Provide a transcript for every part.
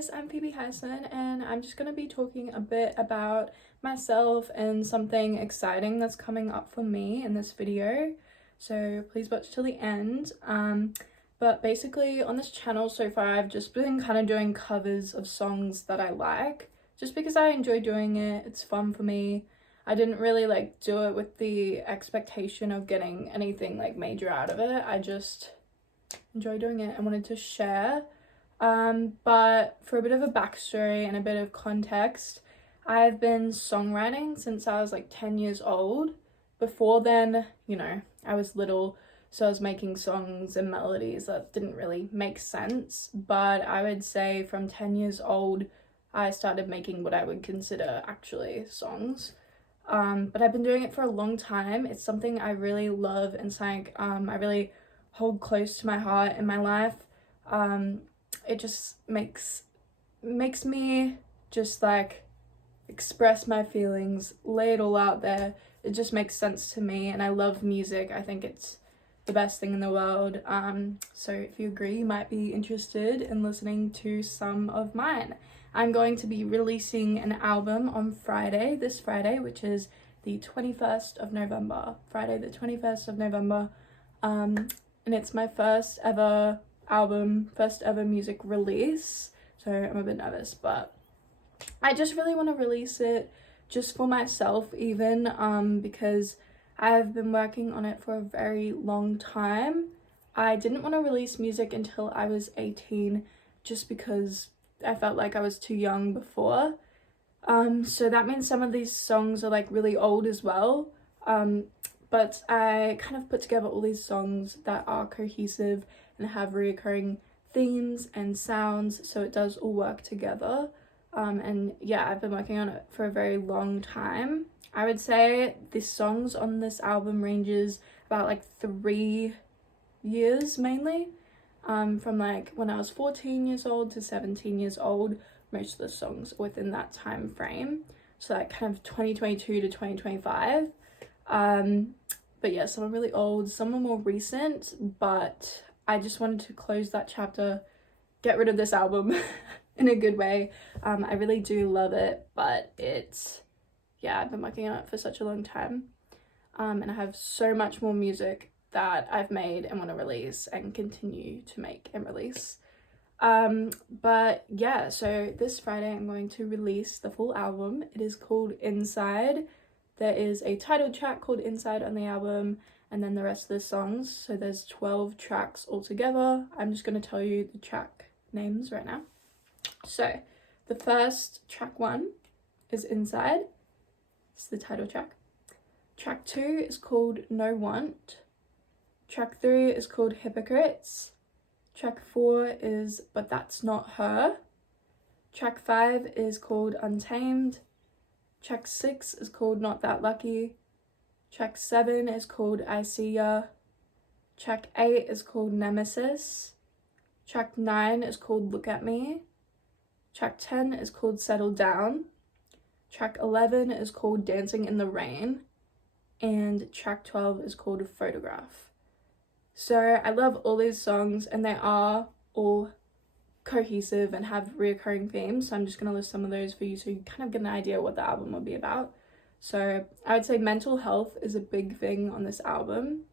guys, I'm Phoebe Hyson and I'm just going to be talking a bit about myself and something exciting that's coming up for me in this video. So please watch till the end. But basically on this channel so far I've just been kind of doing covers of songs that I like just because I enjoy doing it. It's fun for me. I didn't really do it with the expectation of getting anything major out of it. I just enjoy doing it and wanted to share. But for a bit of a backstory and a bit of context, I've been songwriting since I was 10 years old. Before then, I was little, so I was making songs and melodies that didn't really make sense. But I would say from 10 years old, I started making what I would consider actually songs. But I've been doing it for a long time. It's something I really love and something I really hold close to my heart in my life. It just makes me just express my feelings, lay it all out there. It just makes sense to me, and I love music. I think it's the best thing in the world. So if you agree, you might be interested in listening to some of mine. I'm going to be releasing an album on this Friday, which is the 21st of November. Friday the 21st of November. And it's my first ever album, first ever music release, so I'm a bit nervous, but I just really want to release it just for myself even, because I have been working on it for a very long time. I didn't want to release music until I was 18 just because I felt like I was too young before, so that means some of these songs are really old as well, but I kind of put together all these songs that are cohesive and have reoccurring themes and sounds, so it does all work together. And yeah, I've been working on it for a very long time. I would say the songs on this album ranges about 3 years mainly, from when I was 14 years old to 17 years old. Most of the songs within that time frame, so kind of 2022 to 2025. But yeah, some are really old, some are more recent, but I just wanted to close that chapter, get rid of this album in a good way. I really do love it, but I've been working on it for such a long time, and I have so much more music that I've made and want to release and continue to make and release. But yeah, so this Friday I'm going to release the full album. It is called Inside. There is a title track called Inside on the album, and then the rest of the songs. So there's 12 tracks altogether. I'm just going to tell you the track names right now. So the first track 1 is Inside. It's the title track. Track 2 is called No Want. Track 3 is called Hypocrites. Track 4 is But That's Not Her. Track 5 is called Untamed. Track 6 is called Not That Lucky. Track 7 is called I See Ya. Track 8 is called Nemesis. Track 9 is called Look At Me. Track 10 is called Settle Down. Track 11 is called Dancing in the Rain. And track 12 is called Photograph. So I love all these songs, and they are all cohesive and have reoccurring themes, so I'm just going to list some of those for you so you kind of get an idea what the album will be about. So I would say mental health is a big thing on this album,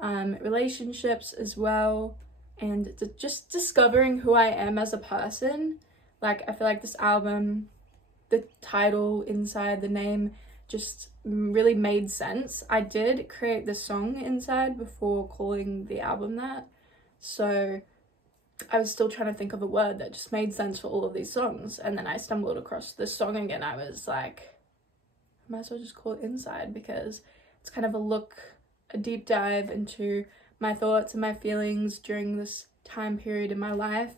relationships as well, and just discovering who I am as a person. I feel like this album, the title, Inside, the name, just really made sense. I did create the song Inside before calling the album that, so I was still trying to think of a word that just made sense for all of these songs, and then I stumbled across this song again. I was like, I might as well just call it Inside, because it's kind of a deep dive into my thoughts and my feelings during this time period in my life.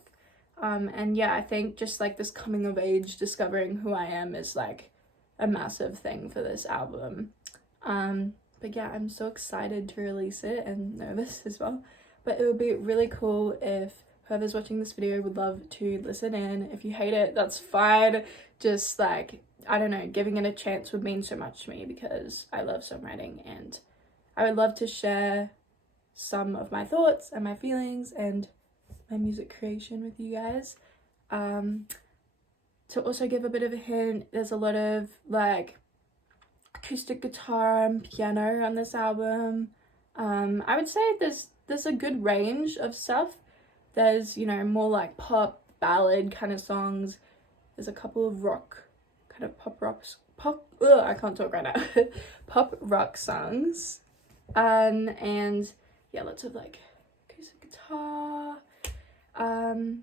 And yeah, I think just this coming of age, discovering who I am is a massive thing for this album. But yeah, I'm so excited to release it and nervous as well. But it would be really cool if whoever's watching this video would love to listen in. If you hate it, that's fine. Just I don't know, giving it a chance would mean so much to me because I love songwriting, and I would love to share some of my thoughts and my feelings and my music creation with you guys. To also give a bit of a hint, there's a lot of like acoustic guitar and piano on this album. I would say there's a good range of stuff. There's, you know, more like pop ballad kind of songs. There's a couple of rock, kind of I can't talk right now. Pop rock songs. And yeah, lots of like acoustic guitar. And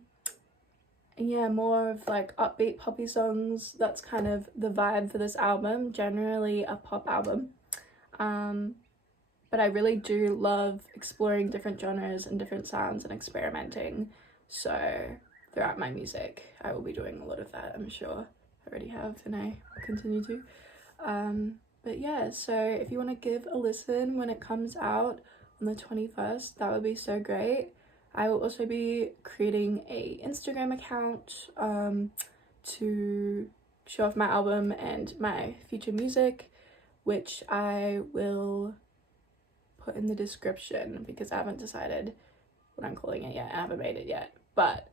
yeah, more of like upbeat poppy songs. That's kind of the vibe for this album. Generally a pop album. But I really do love exploring different genres and different sounds and experimenting. So throughout my music, I will be doing a lot of that, I'm sure. I already have and I will continue to. But yeah, so if you want to give a listen when it comes out on the 21st, that would be so great. I will also be creating a Instagram account to show off my album and my future music, which I will put in the description because I haven't decided what I'm calling it yet. I haven't made it yet, but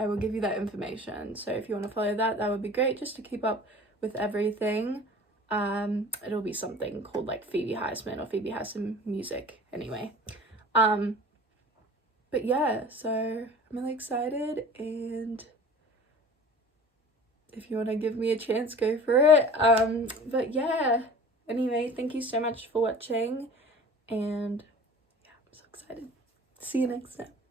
I will give you that information. So if you want to follow that, that would be great, just to keep up with everything. It'll be something called like Phoebe Heisman or Phoebe Heisman Music anyway. But yeah, so I'm really excited, and if you want to give me a chance, go for it. But yeah, anyway, thank you so much for watching, and yeah, I'm so excited. See you next time.